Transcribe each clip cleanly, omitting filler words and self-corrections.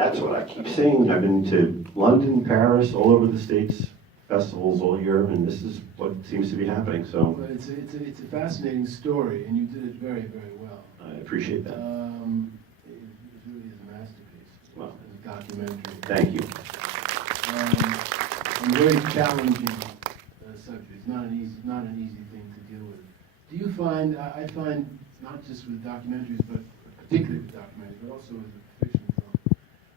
That's what I keep saying. I've been to London, Paris, all over the States, festivals all year, and this is what seems to be happening, so. Well, it's a fascinating story, and you did it very, very well. I appreciate that. It really is a masterpiece. Well, as a documentary. thank you. And very challenging subject. It's not an easy thing to deal with. Do you find, I find, not just with documentaries, but particularly with documentaries, but also with fiction film,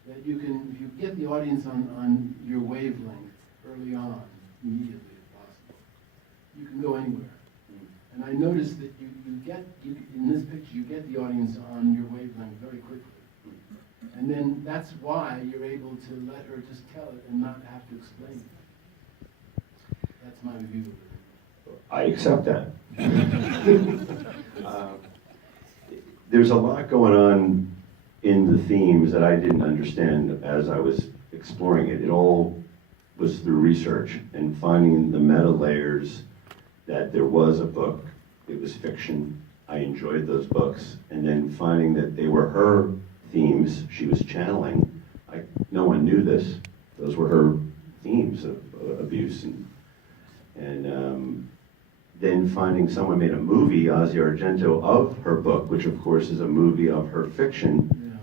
that you can, if you get the audience on your wavelength early on, immediately if possible, you can go anywhere. And I noticed that in this picture, you get the audience on your wavelength very quickly. And then that's why you're able to let her just tell it and not have to explain it. That's my review of it. I accept that. There's a lot going on in the themes that I didn't understand as I was exploring it. It all was through research and finding the meta layers that there was a book, it was fiction, I enjoyed those books, and then finding that they were her themes she was channeling. No one knew this. Those were her themes of abuse, and then finding someone made a movie, Ozzy Argento, of her book, which of course is a movie of her fiction. Yeah.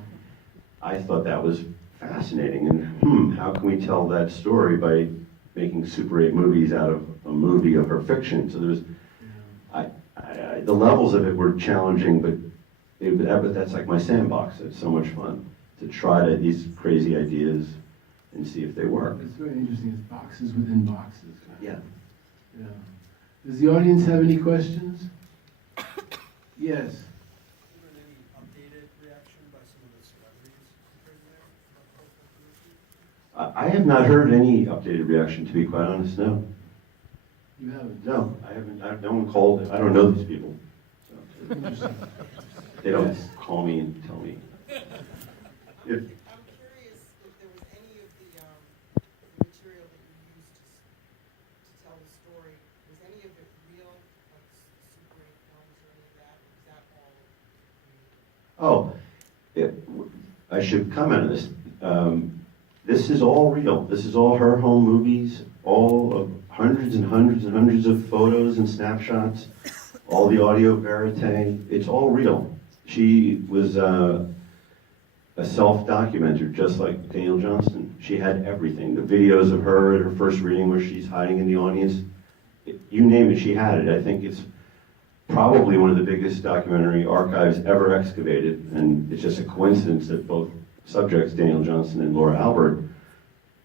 I thought that was fascinating, and how can we tell that story by making Super 8 movies out of a movie of her fiction? So there was, the levels of it were challenging, but that's like my sandbox. It's so much fun to try these crazy ideas and see if they work. It's very interesting. It's boxes within boxes. Yeah. Yeah. Does the audience have any questions? Yes. Any updated reaction by some of the celebrities there? I have not heard any updated reaction, to be quite honest, no. You haven't? No, I haven't. No one called. I don't know these people. So. Interesting. They don't Yes. call me and tell me. I'm curious if there was any of the material that you used to tell the story, was any of it real, like Super 8 films or any of that, or was that all? I should comment on this. This is all real. This is all her home movies, all of hundreds and hundreds and hundreds of photos and snapshots, all the audio verite. It's all real. She was a self-documenter, just like Daniel Johnston. She had everything. The videos of her at her first reading where she's hiding in the audience, you name it, she had it. I think it's probably one of the biggest documentary archives ever excavated, and it's just a coincidence that both subjects, Daniel Johnston and Laura Albert,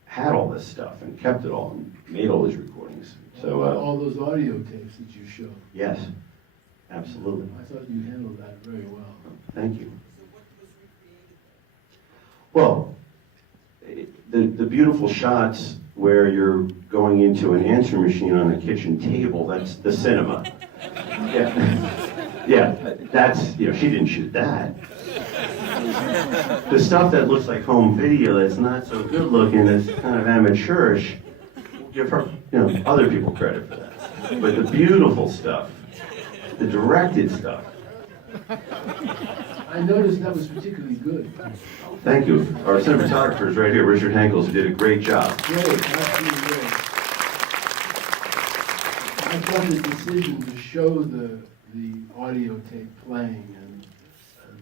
had all this stuff and kept it all and made all these recordings. So all those audio tapes that you showed. yes, absolutely. I thought you handled that very well. Thank you. So what was recreated then? Well, the beautiful shots where you're going into an answering machine on a kitchen table, that's the cinema. Yeah, yeah, that's, she didn't shoot that. The stuff that looks like home video that's not so good looking, that's kind of amateurish, we'll give her, other people credit for that. But the beautiful stuff, the directed stuff. I noticed that was particularly good. Thank you. Our cinematographer is right here, Richard Hankels, who did a great job. Great, absolutely great. I thought the decision to show the audio tape playing and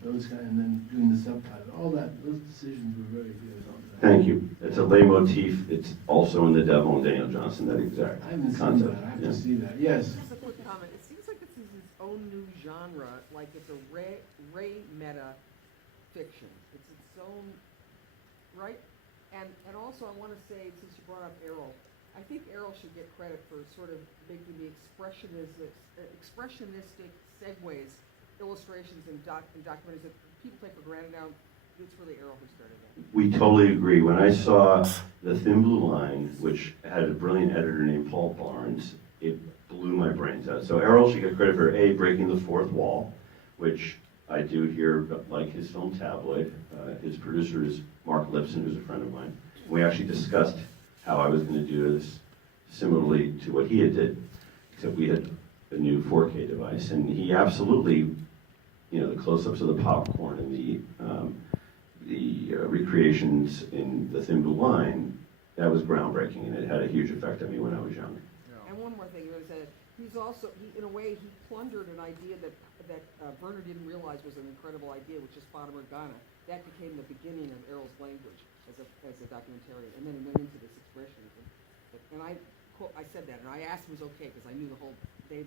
those kind, and then doing the subtitles, all that, those decisions were very good. Thank you. It's a leitmotif. It's also in The Devil and Daniel Johnston, that exact I haven't concept. seen that. I have to see that. Yes. Just a quick comment. It seems like this is its own new genre, like it's a Ray meta fiction. It's its own, right? And also I want to say, since you brought up Errol, I think Errol should get credit for sort of making the expressionistic segues, illustrations in documentaries that people take for granted now. It's really Errol who started that. We totally agree. When I saw The Thin Blue Line, which had a brilliant editor named Paul Barnes, it blew my brains out. So Errol should get credit for breaking the fourth wall, which I do here, like his film Tabloid. His producer is Mark Lipson, who's a friend of mine. We actually discussed how I was going to do this similarly to what he had did, except we had a new 4K device, and he absolutely, the close-ups of the popcorn and the recreations in The Thin Blue Line, that was groundbreaking, and it had a huge effect on me when I was young. And one more thing, he's also, in a way, he plundered an idea that Werner didn't realize was an incredible idea, which is Fata Morgana. That became the beginning of Errol's language as a documentarian, and then he went into this expression. And I said that, and I asked him if it was okay, because I knew the whole, they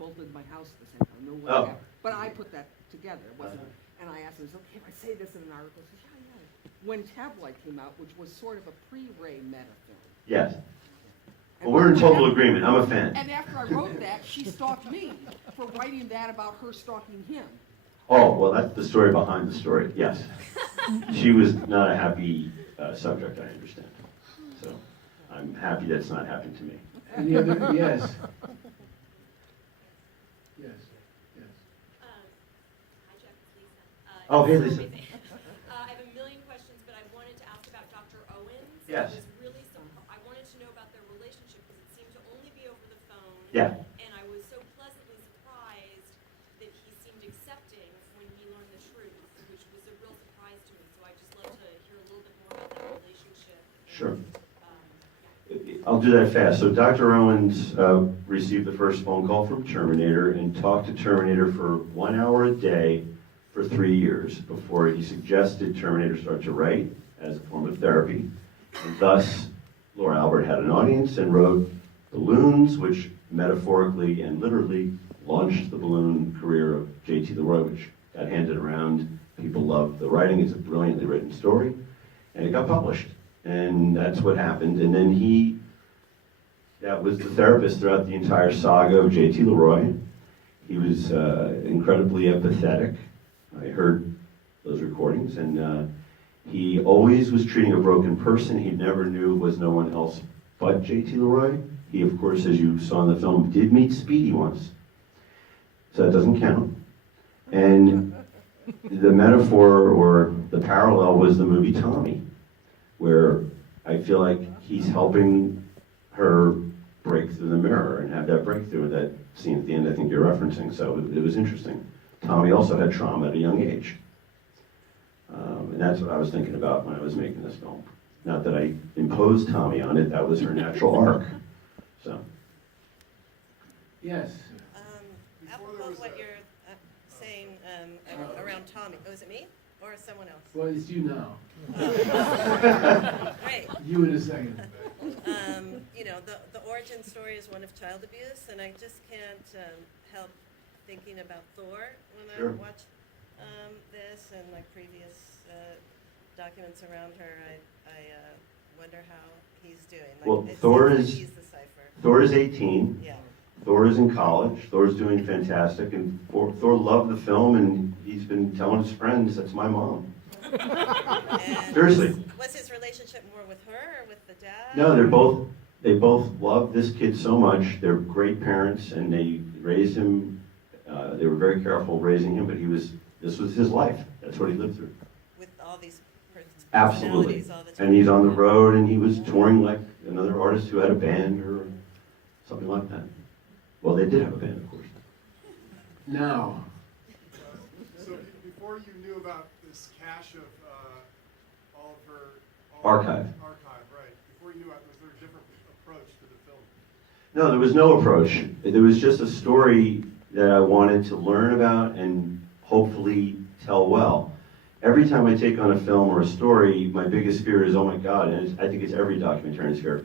both lived in my house at the same time, no one Oh. happened. But I put that together, it wasn't, and I asked him, is it okay if I say this in an article? He said, yeah. When Tabloid came out, which was sort of a pre-Ray meta film. Yes. And Well, we're in total after- agreement. I'm a fan. And after I wrote that, she stalked me for writing that about her stalking him. Oh, well, that's the story behind the story, yes. She was not a happy subject, I understand. So I'm happy that's not happened to me. Any other, yes. Yes, yes. Hi, Jeff, it's Lisa. Oh, hey, it's so Lisa. amazing. I have a million questions, but I wanted to ask about Dr. Owens. Yes. I wanted to know about their relationship because it seemed to only be over the phone. Yeah. And I was so pleasantly surprised that he seemed accepting when he learned the truth, which was a real surprise to me. So I'd just love to hear a little bit more about that relationship. Sure. Yeah. I'll do that fast. So Dr. Owens received the first phone call from Terminator and talked to Terminator for 1 hour a day for 3 years before he suggested Terminator start to write as a form of therapy. And thus, Laura Albert had an audience and wrote Balloons, which metaphorically and literally launched the balloon career of J.T. LeRoy, which got handed around. People loved the writing. It's a brilliantly written story. And it got published. And that's what happened. And then that was the therapist throughout the entire saga of J.T. LeRoy. He was incredibly empathetic. I heard those recordings, and he always was treating a broken person he never knew was no one else but J.T. LeRoy. He, of course, as you saw in the film, did meet Speedy once. So that doesn't count. And the metaphor or the parallel was the movie Tommy, where I feel like he's helping her break through the mirror and have that breakthrough, that scene at the end I think you're referencing. So it was interesting. Tommy also had trauma at a young age. And that's what I was thinking about when I was making this film. Not that I imposed Tommy on it, that was her natural arc. So. Yes. Apropos of what you're saying around Tommy, was it me or someone else? Well, it's you now. Great. You in a second. You know, the origin story is one of child abuse, and I just can't help thinking about Thor when Sure. I watch this and my previous documents around her. I wonder how he's doing. Like, Well, it Thor seems like is- he's the cipher. Thor is 18. Yeah. Thor is in college. Thor's doing fantastic. And Thor loved the film, and he's been telling his friends, that's my mom. And Seriously. Was his relationship more with her or with the dad? No, they both love this kid so much. They're great parents, and they raised him. They were very careful raising him, but this was his life. That's what he lived through. With all these Absolutely. personalities all the time. And he's on the road, and he was touring like another artist who had a band or something like that. Well, they did have a band, of course. Now, So before you knew about this cache of all of her Archive. Right? Before you knew about, was there a different approach to the film? No, there was no approach. There was just a story that I wanted to learn about and hopefully tell well. Every time I take on a film or a story, my biggest fear is, oh my God, and I think it's every documentarian's fear,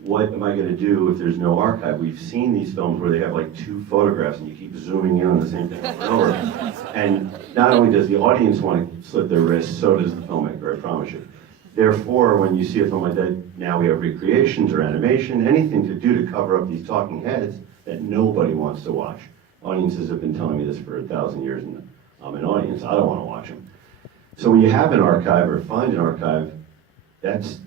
what am I going to do if there's no archive? We've seen these films where they have like 2 photographs and you keep zooming in on the same thing over and over. And not only does the audience want to slit their wrists, so does the filmmaker, I promise you. Therefore, when you see a film like that, now we have recreations or animation, anything to do to cover up these talking heads that nobody wants to watch. Audiences have been telling me this for 1,000 years, and I'm an audience, I don't want to watch them. So when you have an archive or find an archive, that's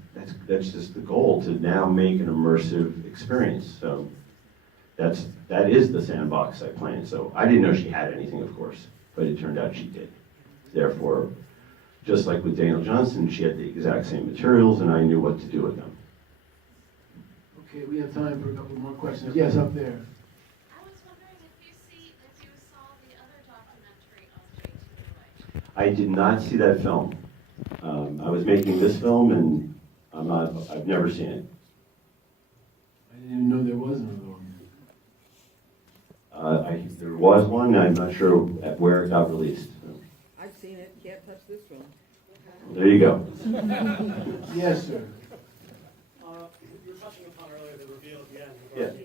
just the goal, to now make an immersive experience. So that is the sandbox I planned. So I didn't know she had anything, of course, but it turned out she did. Therefore, just like with Daniel Johnston, she had the exact same materials, and I knew what to do with them. okay, we have time for a couple more questions. Yes, up there. I was wondering if you saw the other documentary on J.T. LeRoy. I did not see that film. I was making this film and I've never seen it. I didn't even know there was another one. There was one, I'm not sure at where it got released. So, I've seen it, can't touch this one. there you go. Yes, sir. You were touching upon earlier the reveal at the end Yeah. regarding